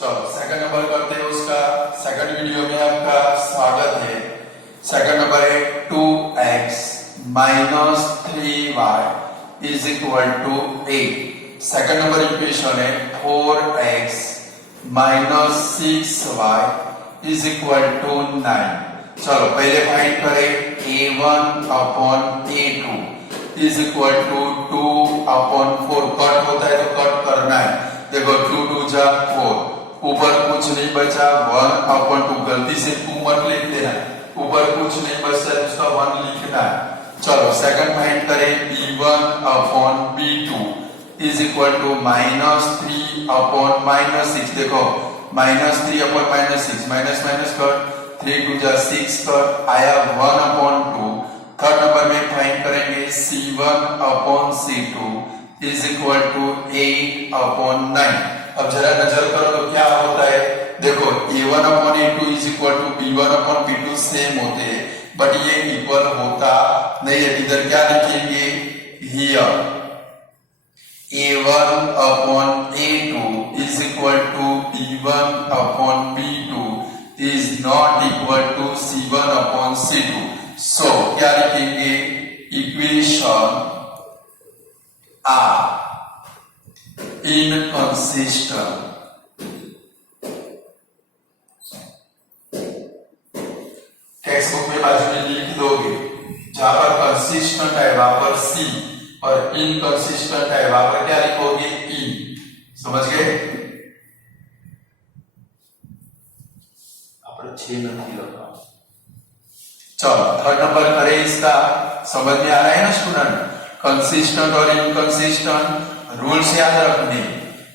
चलो second number करते हैं उसका। सेकंड वीडियो में आपका स्वागत है। सेकंड नंबर है 2x minus 3y is equal to 8। Second number equation है 4x minus 6y is equal to 9। चलो पहले फाइंड करें a1 upon a2 is equal to 2 upon 4। Cut होता है तो कट करना है। देखो 2 2 जा 4, ऊपर कुछ नहीं बचा 1 अपॉन 2। गलती से 2 मत लिख देना, ऊपर कुछ नहीं बचा तो उसका 1 लिखना है। चलो सेकंड फाइंड करें b1 upon b2 is equal to minus 3 upon minus 6। देखो minus 3 upon minus 6, minus minus कर 3 2 जा 6 कर आया 1 अपॉन 2। थर्ड नंबर में फाइंड करेंगे c1 upon c2 is equal to 8 upon 9। अब जरा नजर करो तो क्या होता है। देखो a1 upon a2 is equal to b1 upon b2 same होते हैं, बट ये इक्वल होता नहीं है। इधर क्या लिखेंगे here a1 upon a2 is equal to b1 upon b2 is not equal to c1 upon c2। So क्या लिखेंगे equation are inconsistent। Textbook में बाजू में लिख दोगे, जहां पर कंसिस्टेंट है वहां पर सी और इनकंसिस्टेंट है वहां पर क्या लिखोगे ई। समझ गए? आप 6 नहीं लगा। चलो थर्ड नंबर करें इसका। समझ में आ रहा है ना स्टूडेंट? कंसिस्टेंट और इनकंसिस्टेंट रूल्स याद रखने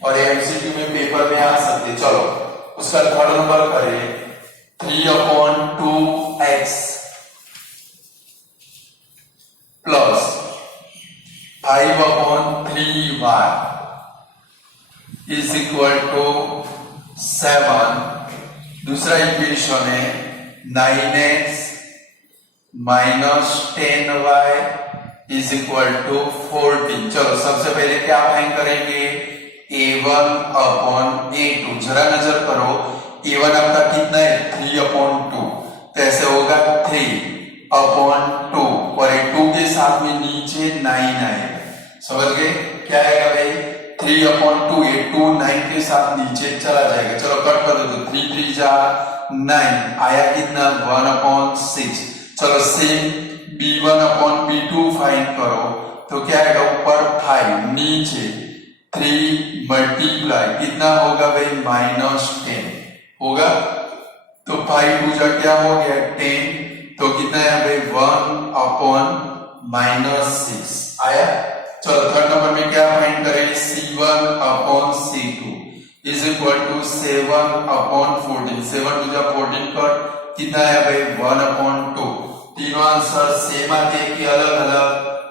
और एमसीक्यू में पेपर में आ सकते। चलो उसका थर्ड नंबर करें 3 upon 2x plus 5 upon 3y is equal to 7। दूसरा इक्वेशन है 9x minus 10y is equal to 14। चलो सबसे पहले क्या फाइंड करेंगे a1 अपॉन a2। जरा नजर करो a1 आपका कितना है 3 अपॉन 2, तो ऐसे होगा 3 अपॉन 2 और ये 2 के साथ में नीचे 9 आएगा। समझ गए क्या आएगा भाई 3 अपॉन 2, ये 2 9 के साथ नीचे चला जाएगा। चलो कट कर दो तो 3 3 जा 9 आया कितना 1 अपॉन 6। चलो same b1 upon b2 find करो तो क्या आएगा ऊपर 5 नीचे 3 मल्टीप्लाई कितना होगा भाई माइनस 10 होगा। तो 5 2 जा क्या हो गया 10, तो कितना है भाई 1 अपॉन माइनस 6 आया। चलो थर्ड नंबर में क्या फाइंड करें c1 upon c2 is equal to 7 upon 14। 7 2 जा 14 कर कितना है भाई 1 अपॉन 2। तीनों आंसर सेम आते हैं कि अलग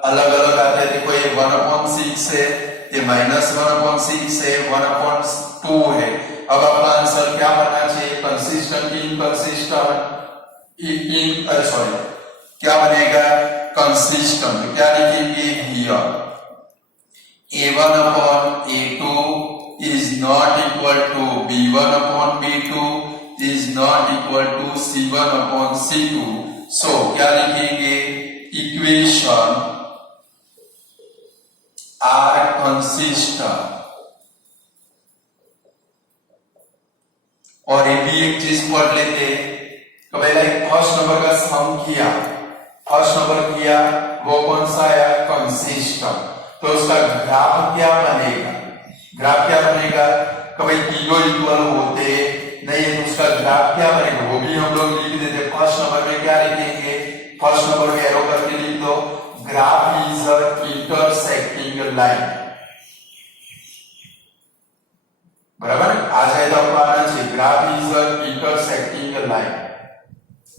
अलग आते हैं। देखो ये 1 अपॉन 6 है, ये माइनस 1 अपॉन 6 है, 1 अपॉन 2 है। अब आपका आंसर क्या बनना चाहिए कंसिस्टेंट की इनकंसिस्टेंट सॉरी क्या बनेगा कंसिस्टेंट। तो क्या लिखेंगे here a1 upon a2 is not equal to b1 upon b2 is not equal to c1 upon c2। So क्या लिखेंगे इक्वेशन आर कंसिस्टेंट। और ये भी एक चीज पढ़ लेते तो पहले फर्स्ट नंबर का सम किया, फर्स्ट नंबर किया वो कौन सा आया कंसिस्टेंट। तो उसका ग्राफ क्या बनेगा, ग्राफ क्या बनेगा कभी तीनों इक्वल होते नहीं है तो उसका ग्राफ क्या बनेगा वो भी हम लोग लिख देते। फर्स्ट नंबर में क्या लिखेंगे फर्स्ट नंबर में एरो करके लिख दो graph is a intersecting line. बराबर आ जाए तो आपको आना चाहिए graph is a intersecting line.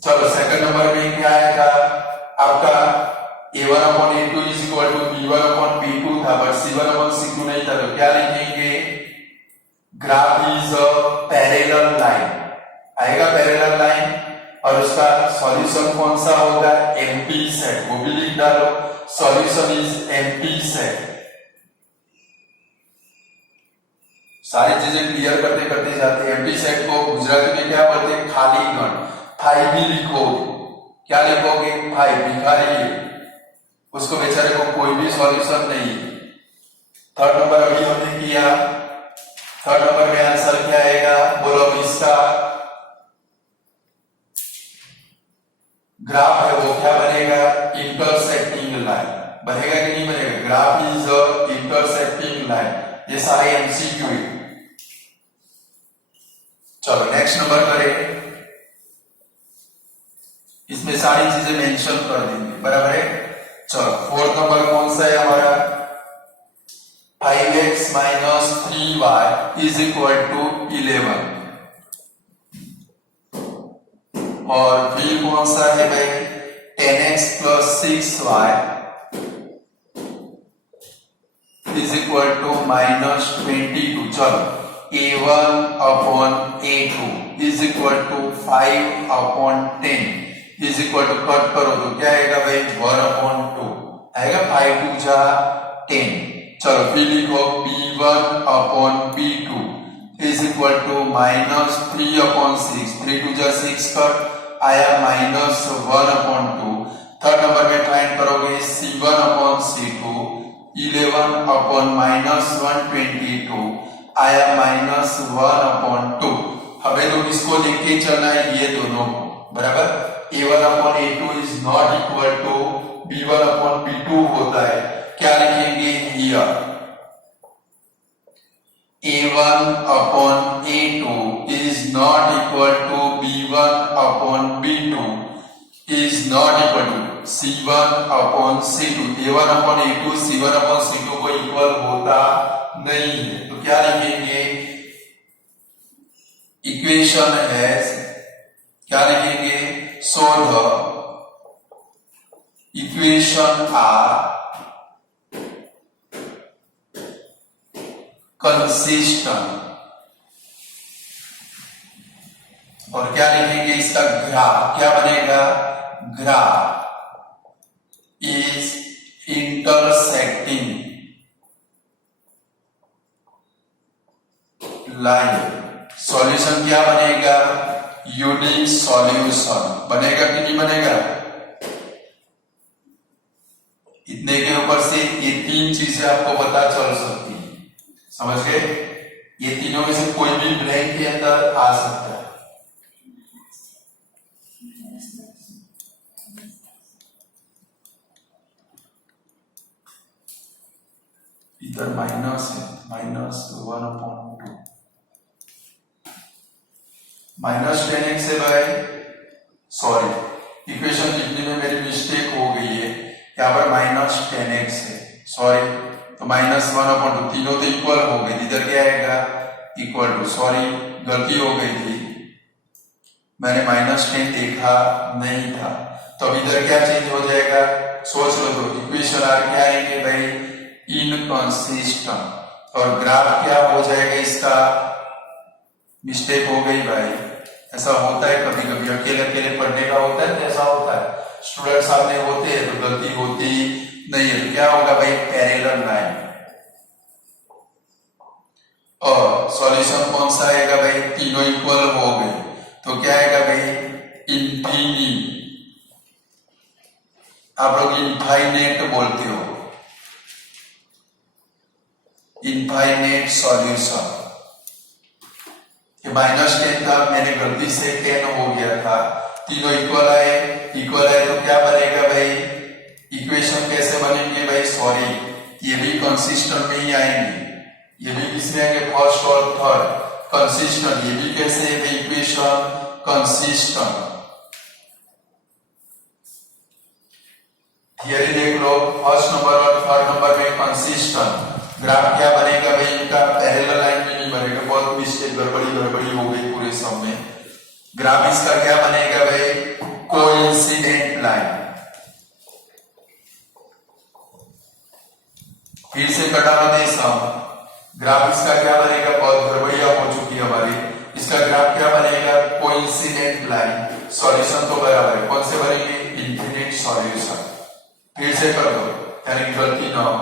चलो सेकंड नंबर में क्या आएगा आपका a1 upon a2 is equal to b1 upon b2 था, बट c1 अपॉन c2 नहीं था। तो क्या लिखेंगे graph is a parallel line आएगा, पैरेलल लाइन। और उसका सॉल्यूशन कौन सा होगा एम्प्टी सेट, वो भी लिख डालो सॉल्यूशन इज एम्प्टी सेट। सारी चीजें क्लियर करते करते करते जाते हैं। एम्प्टी सेट को गुजराती में क्या बोलते हैं? खाली गण। 5 भी लिखोगे, क्या लिखोगे? 5। भिखारी है, उसको बेचारे को कोई भी सॉल्यूशन नहीं है। थर्ड नंबर अभी हमने किया। थर्ड नंबर में आंसर क्या आएगा? बोलो, इसका ग्राफ है वो क्या बनेगा? इंटरसेक्टिंग लाइन बनेगा कि नहीं बनेगा? Graph is a intersecting line. ये सारे एमसीक्यू है। चलो नेक्स्ट नंबर करें। इसमें सारी चीजें मेंशन कर देंगे, बराबर है। चलो फोर्थ नंबर कौन सा है हमारा? 5x minus 3y is equal to 11। और फिर कौन सा है भाई? 10x plus 6y is equal to minus 22। चलो a1 upon a2 is equal to 5 upon 10 is equal to cut करो तो क्या आएगा भाई? 1 अपॉन 2 आएगा। 5 2 जा 10। चलो फिर लिखो b1 upon b2 is equal to minus 3 upon 6। 3 2 जा 6 कट आया माइनस 1 अपॉन 2। थर्ड नंबर में फाइंड करोगे c1 upon c2 11 upon minus 122 आया माइनस 1 अपॉन 2। हमें तो किसको लिख के चलना है? ये दोनों को, बराबर। a1 upon a2 is not equal to b1 upon b2 होता है। क्या लिखेंगे? Here a1 upon a2 is not equal to b1 upon b2 is not equal to c1 upon c2। a1 upon a2 c1 upon c2 को equal होता नहीं है। तो क्या लिखेंगे? इक्वेशन है, क्या लिखेंगे? So the equation are consistent. और क्या लिखेंगे? इसका ग्राफ क्या बनेगा? Graph is intersecting line. Solution क्या बनेगा? यूनिक सॉल्यूशन बनेगा कि नहीं बनेगा? इतने के ऊपर से ये तीन चीजें आपको पता चल सकती है, समझ गए? ये तीनों में से कोई भी ब्लैंक के अंदर आ सकता है। इधर माइनस है, माइनस 1/2 माइनस 10x है भाई। सॉरी, इक्वेशन लिखने में मेरी मिस्टेक हो गई है। यहाँ पर माइनस 10x है, सॉरी। तो माइनस 1/2 तीनों तो इक्वल हो गई। इधर क्या आएगा? Equal to. सॉरी, गलती हो गई थी, मैंने माइनस 10 देखा नहीं था। तो अब इधर क्या चेंज हो जाएगा? सोच लो तो इक्वेशन आर क्या आएंगे भाई? इनकंसिस्टेंट। और ग्राफ क्या हो जाएगा इसका? मिस्टेक हो गई भाई। ऐसा होता है कभी कभी, अकेले अकेले पढ़ने का होता है तो ऐसा होता है। स्टूडेंट सामने होते हैं तो गलती होती नहीं है। तो क्या होगा भाई? Parallel line. और सॉल्यूशन कौन सा आएगा भाई? तीनों इक्वल हो गए तो क्या आएगा भाई? इनफिनिट। आप लोग इनफाइनेट बोलते हो, इनफाइनेट सॉल्यूशन। माइनस 10 था, मैंने गलती से 10 हो गया था। तीनों इक्वल आए तो क्या बनेगा भाई? इक्वेशन कैसे बनेंगे भाई? सॉरी, ये भी कंसिस्टेंट में ही आएंगे। ये भी किसमें आएंगे? फर्स्ट और थर्ड कंसिस्टेंट। ये भी कैसे है भाई? Equation consistent. थियरी देख लो, फर्स्ट नंबर और थर्ड नंबर में कंसिस्टेंट। ग्राफ क्या बनेगा भाई? इनका पैरेलल लाइन में नहीं बनेगा। बहुत मिस्टेक, गड़बड़ी हो गई पूरे सब में। ग्राफ इसका क्या बनेगा भाई? Coincident line. फिर से कटा दे सब। ग्राफ इसका क्या बनेगा? बहुत गड़बड़िया हो चुकी है हमारी। इसका ग्राफ क्या बनेगा? Coincident line. सॉल्यूशन तो बराबर है, कौन से बनेंगे? Infinite solution. फिर से कर दो, यानी गलती ना हो।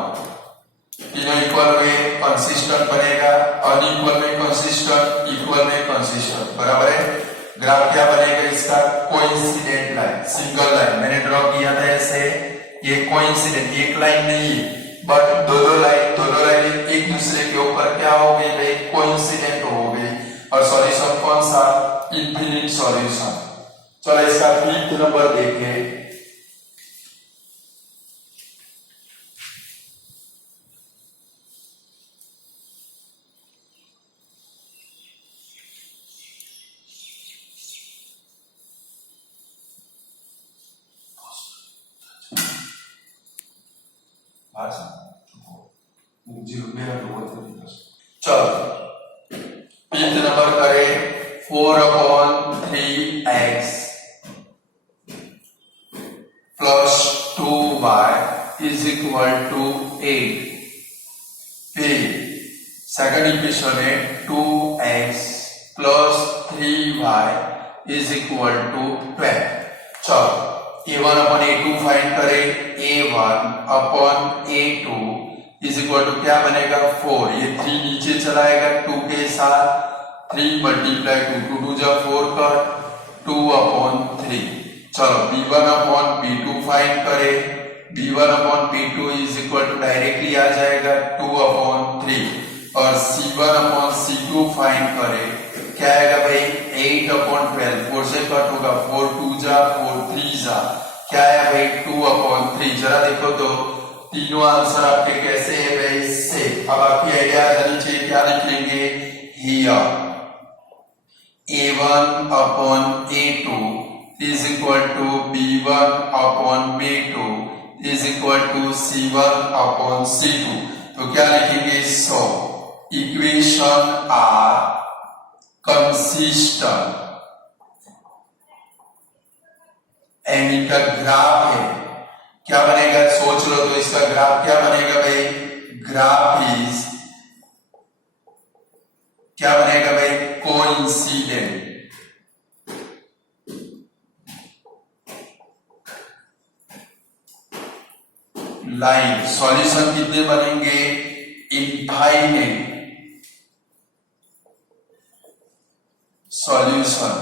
तीनों इक्वल में कंसिस्टेंट बनेगा, अनइक्वल में कंसिस्टेंट, इक्वल सिंगल में कंसिस्ट हो, बराबर है। ग्राफ क्या बनेगा इसका, कोइंसिडेंट लाइन, सिंगल लाइन मैंने ड्रॉ किया था ऐसे, ये कोइंसिडेंट एक लाइन नहीं है बट दोनों लाइन एक दूसरे के ऊपर क्या हो गई भाई, कोइंसिडेंट हो गई। और सॉल्यूशन कौन सा, इनफिनिट सॉल्यूशन। चलो इसका 5th नंबर देखिए। चलो 5th नंबर करे 4/3x plus 2y is equal to 8। फिर सेकंड इक्वेशन है 2x plus 3y is equal to 12। चलो a1/a2 फाइंड करें, a1/a2 इज इक्वल टू क्या बनेगा 4, ये 3 नीचे चलाएगा 2 के साथ, 3 मल्टीप्लाई 2 2 जा 4 का 2/3। चलो b1/b2 फाइंड करें, b1/b2 is equal to directly आ जाएगा 2/3 और c1/c2 फाइंड करें, क्या आएगा भाई 8/12, 4 से कट होगा 4 2 जा 4 3 जा, क्या है भाई 2/3। जरा देखो तो तीनों आंसर आपके कैसे है भाई से। अब आपकी आइडिया जानी चाहिए, क्या लिख लेंगे here a1/a2 is equal to b1/b2 is equal to c1/c2। तो क्या लिखेंगे, so equation are consistent and इनका ग्राफ है, क्या बनेगा सोच लो तो इसका ग्राफ क्या बनेगा भाई, ग्राफ इज क्या बनेगा भाई, कोइंसिडेंट। लाइन सॉल्यूशन कितने बनेंगे, इनफाइनाइट सॉल्यूशन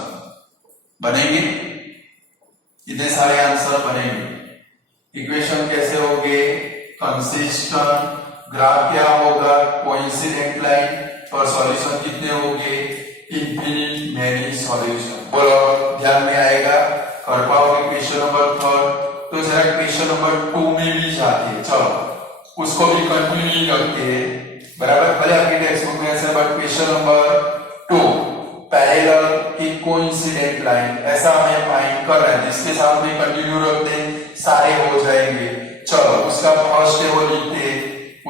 बनेंगे, इतने सारे आंसर बनेंगे। इक्वेशन कैसे होंगे, कंसिस्टेंट, ग्राफ क्या होगा कोइंसिडेंट लाइन, और सॉल्यूशन कितने होंगे, इनफिनिट मैनी सॉल्यूशन। बोलो ध्यान में आएगा, कर पाओगे क्वेश्चन नंबर 3। तो जरा क्वेश्चन नंबर 2 में भी जाते हैं, चलो उसको भी कंटिन्यू रखते हैं, बराबर। भले आपकी टेक्स्ट बुक में ऐसा, बट क्वेश्चन नंबर 2 पैरेलल की कोइंसिडेंट लाइन ऐसा हमें फाइंड कर रहे हैं, जिसके साथ में कंटिन्यू रखते हैं सारे हो जाएंगे। चलो उसका फर्स्ट है वो लिखते हैं,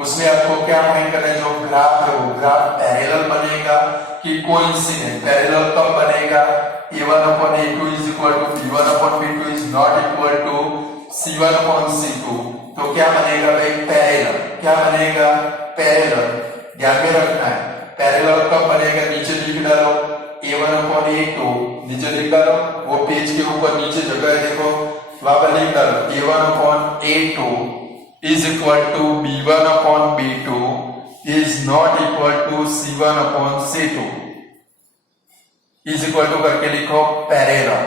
उसमें आपको क्या फाइंड करना है, जो ग्राफ है वो ग्राफ पैरेलल बनेगा कि कोइंसिडेंट। पैरेलल कब बनेगा, a1/a2 is equal to b1/b2 is not equal to c1/c2। तो क्या बनेगा भाई, पैरेलल। क्या बनेगा, पैरेलल। ध्यान में रखना है, पैरेलल कब बनेगा, नीचे लिख डालो a1/a2, नीचे लिख डालो, वो पेज के ऊपर नीचे जगह है देखो, वहां पर लिख डालो a1/a2 is equal to b1/b2 is not equal to c1/c2 is equal to करके लिखो पैरेलल।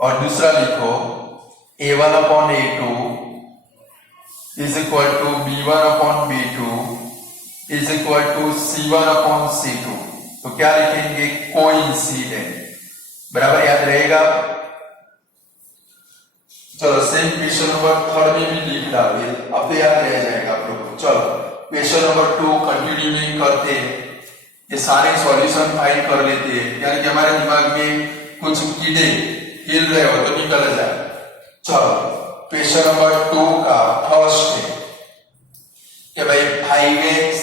और दूसरा लिखो a1/a2 is equal to b1/b2 is equal to c1/c2। तो क्या लिखेंगे, कोइंसिडेंट, बराबर, याद रहेगा। चलो सेम क्वेश्चन नंबर 3 में भी लिख डालिए, अब तो याद रह जाएगा आप लोगों को। चलो क्वेश्चन नंबर 2 कंटिन्यू नहीं करते, ये सारे सॉल्यूशन फाइंड कर लेते हैं, यानी कि हमारे दिमाग में कुछ कीड़े हिल रहे हो तो निकल जाए। चलो क्वेश्चन नंबर 2 का फर्स्ट है कि भाई 5x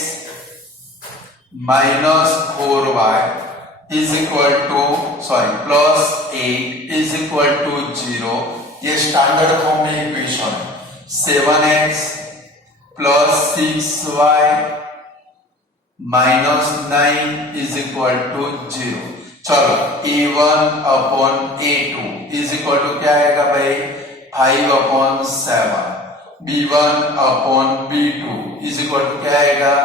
minus 4y is equal to plus 8 is equal to 0। ये स्टैंडर्ड फॉर्म में इक्वेशन है। 7x plus 6y minus 9 is equal to 0। चलो a1/a2 is equal to क्या आएगा भाई, 5/7। b1/b2 is equal to क्या आएगा,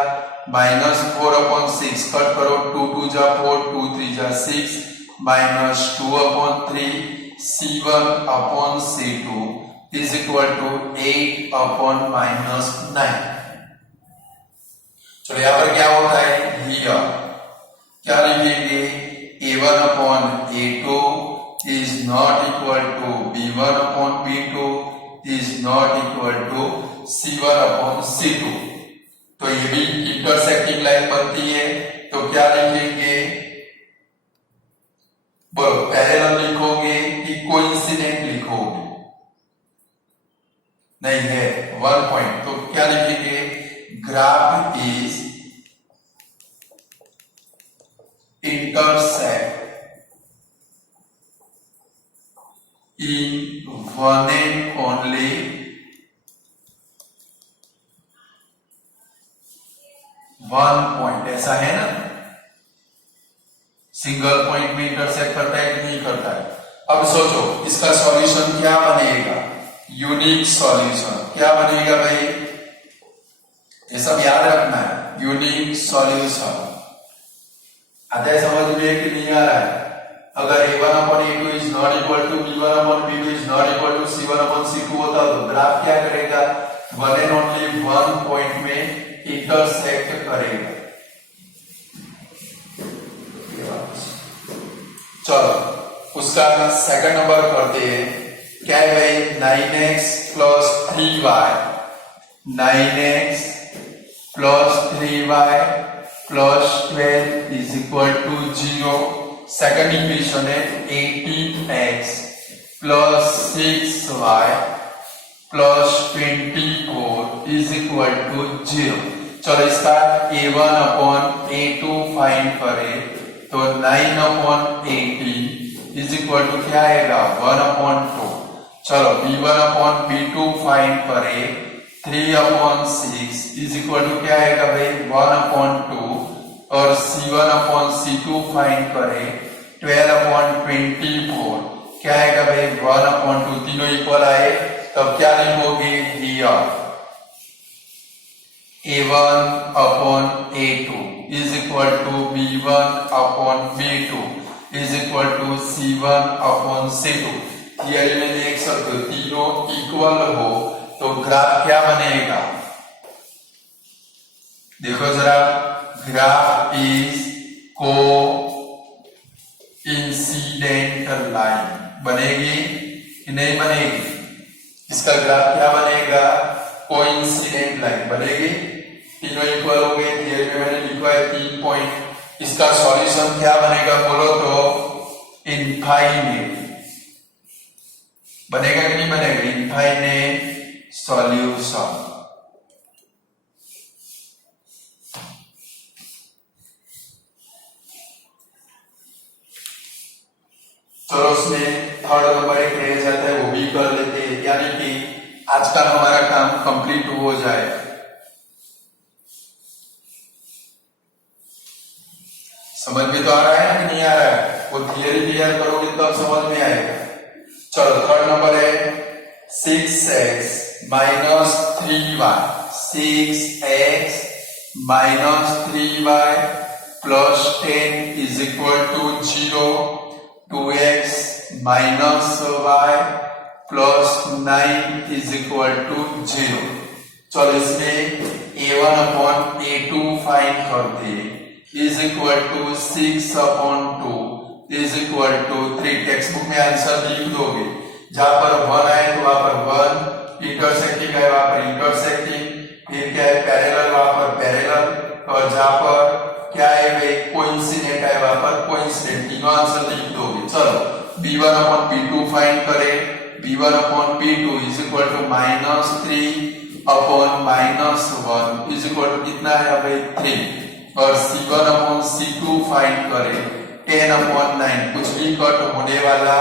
-4/6 कट करो, 2 2 जा 4, 2 3 जा 6, -2/3 C1/C2 is equal to 8/-9। चलो यहाँ पर क्या होता है, हियर क्या लिखेंगे, A1/A2 is not equal to B1/B2 is not equal to C1/C2। तो ये भी इंटरसेक्टिंग लाइन बनती है, तो क्या लिखेंगे, बोलो पैरेलल लिखोगे कि कोइंसिडेंट लिखोगे, नहीं है 1 पॉइंट, तो क्या लिखेंगे, graph is intersect in one and only one point, ऐसा है ना, सिंगल पॉइंट में इंटरसेक्ट करता है कि नहीं करता है। अब सोचो इसका सॉल्यूशन क्या बनेगा, यूनिक सॉल्यूशन क्या बनेगा भाई, ये सब याद रखना है, यूनिक सॉल्यूशन। आता है समझ में कि नहीं आ रहा है, अगर A1/A2 is not equal to B1/B2 is not equal to C1/C2 होता तो ग्राफ क्या करेगा, one and only one point में इंटरसेक्ट करेगा। चलो उसका सेकंड नंबर करते हैं, क्या है भाई, 9x + 3y, 9x + 3y + 12 is equal to 0। Second equation है 18x + 6y + 24 is equal to 0। चलो इसका A1/A2 फाइंड करें, तो 9/18 is equal to क्या आएगा, 1/2। चलो B1/B2 फाइंड करें, 3/6 is equal to क्या आएगा भाई, 1/2, और C1/C2 फाइंड करें, 12/24 क्या आएगा भाई, 1/2। तीनों इक्वल आए, तब क्या लिखोगे, here A1/A2 is equal to B1/B2 is equal to C1/C2। Theory में देख सकते हो तीनों इक्वल हो तो ग्राफ क्या बनेगा, देखो जरा, ग्राफ इज को-इंसिडेंट लाइन बनेगी कि नहीं बनेगी, इसका ग्राफ क्या बनेगा, कोइंसिडेंट लाइन बनेगी। तीनों इक्वल हो गए, थियरी में मैंने लिखा है 3 पॉइंट। इसका सॉल्यूशन क्या बनेगा बोलो तो, इनफाइनाइट बनेगा कि नहीं बनेगा, इनफाइनाइट सॉल्यूशन। चलो उसमें थर्ड नंबर एक रह जाता है, वो भी कर लेते हैं, यानी कि आज का हमारा काम कंप्लीट हो जाए। समझ में तो आ रहा है ना कि नहीं आ रहा है, वो थियरी क्लियर करोगे तब समझ में आएगा। चलो थर्ड नंबर है 6x - 3y, 6x - 3y + 10 is equal to 0। 2x - y + 9 is equal to 0। चलो इसमें A1/A2 फाइंड करते हैं, is equal to 6/2 is equal to 3। Text book में आंसर लिख दोगे, जहां पर 1 आए तो वहां पर 1, इंटरसेक्टिंग है वहां पर इंटरसेक्टिंग, फिर क्या है पैरेलल, वहां पर पैरेलल, और जहां पर क्या है भाई कोइंसिडेंट है वहां पर कोइंसिडेंट, तीनों आंसर लिख दोगे। चलो B1/B2 फाइंड करें, B1/B2 is equal to -3/-1 is equal to कितना है भाई 3, और C1/C2 फाइंड करें, 10/9। कुछ भी कट होने वाला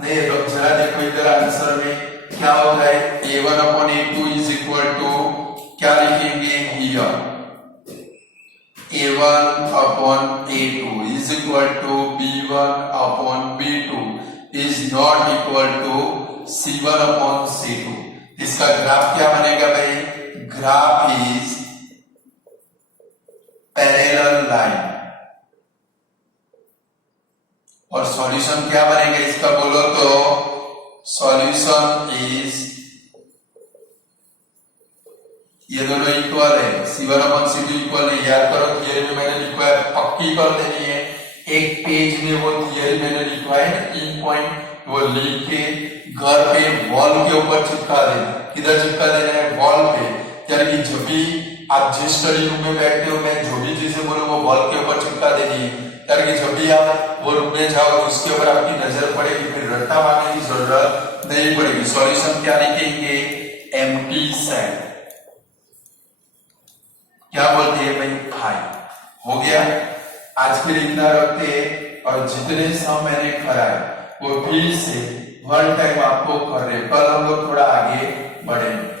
नहीं, तो जरा देखो इधर आंसर में क्या होता है, A1/A2 is equal to क्या लिखेंगे, here A1/A2 is equal to B1/B2 is not equal to C1/C2। इसका ग्राफ क्या बनेगा भाई, ग्राफ इज और सॉल्यूशन क्या बनेगा इसका बोलो तो सॉल्यूशन इज, ये दोनों इक्वल है, C1/C2 इक्वल है, याद करो थियरी में मैंने लिखा है, पक्की कर देनी है। एक पेज में वो थियरी मैंने लिखा है 3 पॉइंट, वो लिख के घर पे वॉल के ऊपर चिपका देना। किधर चिपका देना है? वॉल पे। यानी कि जब भी आप जिस स्टडी रूम में बैठते हो, मैं जो भी चीजें बोलूं वो वॉल के ऊपर चिपका देनी है, ताकि जब भी आप वो रूम में जाओ तो उसके ऊपर आपकी नजर पड़ेगी, फिर रट्टा मारने की जरूरत नहीं पड़ेगी। सॉल्यूशन क्या लिखेंगे? Empty set. क्या बोलते हैं भाई? 5 हो गया। आज के लिए इतना रखते हैं, और जितने सम मैंने कराए वो फिर से वन टाइम आपको कर रहे, कल हम लोग थोड़ा आगे बढ़ेंगे।